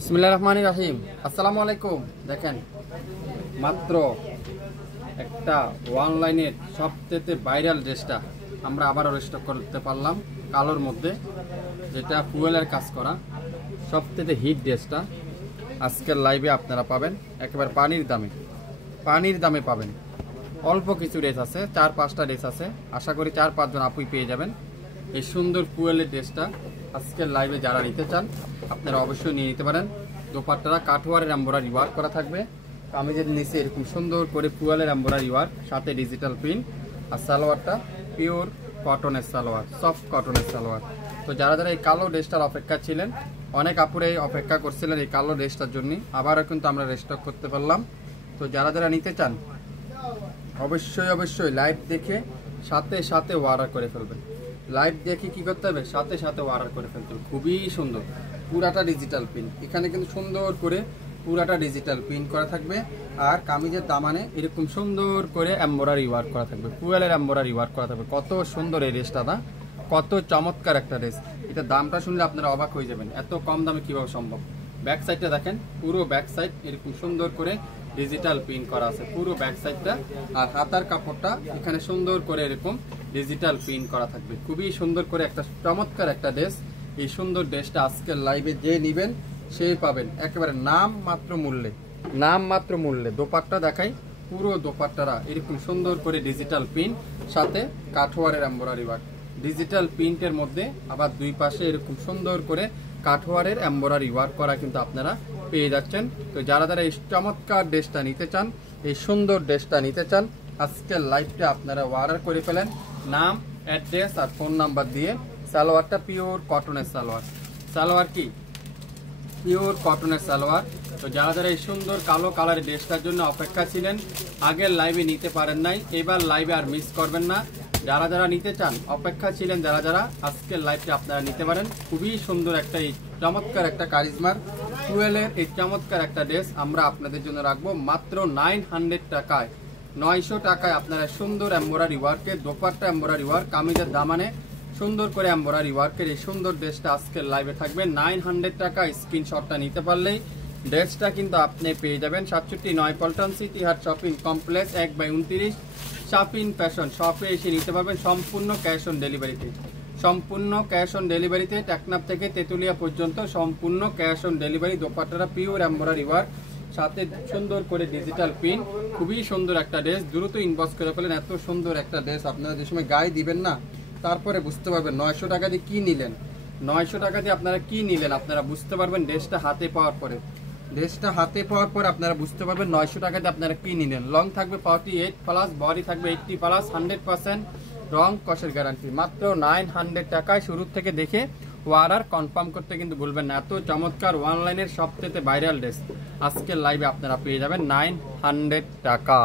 বিসমিল্লাহির রহমানির রহিম। আসসালামু আলাইকুম। দেখেন মাত্র একটা অনলাইনের সবচেয়ে ভাইরাল ড্রেসটা আমরা আবারও স্টক করতে পারলাম, কালোর মধ্যে, যেটা ফুয়েলের কাজ করা সবচেয়ে হিট ড্রেসটা আজকের লাইভে আপনারা পাবেন একেবারে পানির দামে পাবেন। অল্প কিছু ড্রেস আছে, 4-5টা ড্রেস আছে, আশা করি 4-5 জন আপুই পেয়ে যাবেন এই সুন্দর ফুয়েলের ড্রেসটা। আজকের লাইভে যারা নিতে চান আপনারা অবশ্যই নিয়ে নিতে পারেন। দোপাট্টারা কাঠওয়ারের এমব্রয়ডারি ওয়ার্ক করা থাকবে, কামিজের নিচে এরকম সুন্দর করে ফুয়েলের এমব্রয়ডারি ওয়ার্ক, সাথে ডিজিটাল প্রিন্ট, আর সালোয়ারটা পিওর কটনের সালোয়ার, সফট কটনের সালোয়ার। তো যারা যারা এই কালো ড্রেসটার অপেক্ষা ছিলেন, অনেক আপুরাই অপেক্ষা করছিলেন এই কালো ড্রেসটার জন্য, আবারও কিন্তু আমরা রেস্টক করতে পারলাম। তো যারা যারা নিতে চান অবশ্যই লাইভ দেখে সাথে সাথে অর্ডার করে ফেলবেন। লাইভ দেখে কি করতে হবে, সাথে সাথে অর্ডার করে ফেলতে হবে। খুবই সুন্দর, পুরাটা ডিজিটাল প্রিন্ট, এখানে কিন্তু সুন্দর করে পুরাটা ডিজিটাল প্রিন্ট করা থাকবে। আর কামিজের দামানে এরকম সুন্দর করে এমব্রয়ডারি ওয়ার্ক করা থাকবে, ফুয়েলের এমব্রয়ডারি ওয়ার্ক করা থাকবে। কত সুন্দর এই ড্রেসটা না, কত চমৎকার একটা ড্রেস। এটা দামটা শুনলে আপনারা অবাক হয়ে যাবেন, এত কম দামে কিভাবে সম্ভব। ব্যাক সাইডটা দেখেন, পুরো ব্যাক সাইড এরকম সুন্দর করে ডিজিটাল প্রিন্ট করা আছে পুরো ব্যাক সাইডটা। আর হাতার কাপড়টা এখানে সুন্দর করে এরকম ডিজিটাল প্রিন্ট করা থাকবে। খুবই সুন্দর করে একটা চমৎকার একটা ড্রেস। এই সুন্দর ড্রেসটা আজকের লাইভে যে নেবেন সেই পাবেন একেবারে নাম মাত্র মূল্যে। দোপাট্টা দেখাই, পুরো দোপাট্টারা এরকম সুন্দর করে ডিজিটাল প্রিন্ট, সাথে কাঠওয়ারের এমব্রয়ডারি ওয়ার্ক। ডিজিটাল প্রিন্টের মধ্যে আবার দুই পাশে এরকম সুন্দর করে কাঠওয়ারের এমব্রয়ডারি ওয়ার্ক করা কিন্তু আপনারা পেয়ে যাচ্ছেন। তো যারা যারা এই চমৎকার ড্রেসটা নিতে চান, এই সুন্দর ড্রেসটা নিতে চান, আজকের লাইভটা আপনারা অর্ডার করে ফেলেন নাম, অ্যাড্রেস আর ফোন নাম্বার দিয়ে। সালোয়ারটা পিওর কটনের সালোয়ার কি পিওর কটনের সালোয়ার। তো যারা যারা এই সুন্দর কালো কালারের ড্রেসটার জন্য অপেক্ষা ছিলেন, আগের লাইভে নিতে পারেন নাই, এবার লাইভে আর মিস করবেন না। যারা যারা নিতে চান অপেক্ষা ছিলেন, যারা যারা আজকের লাইভটা আপনারা নিতে পারেন। খুবই সুন্দর একটা এই চমৎকার একটা কারিজমার ফুয়েলের এই চমৎকার একটা ড্রেস আমরা আপনাদের জন্য রাখবো মাত্র 900 টাকায়। 900 টাকায় আপনারা সুন্দর এমব্রয়ডারি ওয়ার্কের দোপাট্টা, এমব্রয়ডারি ওয়ার্ক, কামিজের দামানে সুন্দর করে এমব্রয়ডারি ওয়ার্কের এই সুন্দর ড্রেসটা আজকের লাইভে থাকবে 900 টাকা। স্ক্রিনশটটা নিতে পারলেই ড্রেসটা কিন্তু আপনি পেয়ে যাবেন। 67 পল্টন সিটি হাট শপিং কমপ্লেক্স 1/29 শাপিন ফ্যাশন শপে এসে নিতে পারবেন সম্পূর্ণ ক্যাশ অন ডেলিভারিতে। টেকনাফ থেকে তেতুলিয়া পর্যন্ত সম্পূর্ণ ক্যাশ অন ডেলিভারি। দোপাট্টারা পিওর এমব্রয়ডারি ওয়ার্ক, সাথে সুন্দর করে ডিজিটাল প্রিন্ট। খুবই সুন্দর একটা ড্রেস, দ্রুত ইনবক্স করে ফেলেন। এত সুন্দর একটা ড্রেস আপনারা যে সময় গায়ে দিবেন না, তারপরে বুঝতে পারবেন 900 টাকা দিয়ে কি নিলেন, 900 টাকা দিয়ে আপনারা কি নিলেন আপনারা বুঝতে পারবেন। ড্রেসটা হাতে পাওয়ার পরে আপনারা বুঝতে পারবেন 900 টাকা দিয়ে আপনারা কি নিলেন। লং থাকবে 48+, বডি থাকবে 80+, 100% রং কষের গ্যারান্টি। মাত্র 900 টাকায় শুরু থেকে দেখে অর্ডার কনফার্ম করতে কিন্তু ভুলবেন না। এত চমৎকার অনলাইনের সবচেয়ে ভাইরাল ড্রেস আজকের লাইভে আপনারা পেয়ে যাবেন 900 টাকা।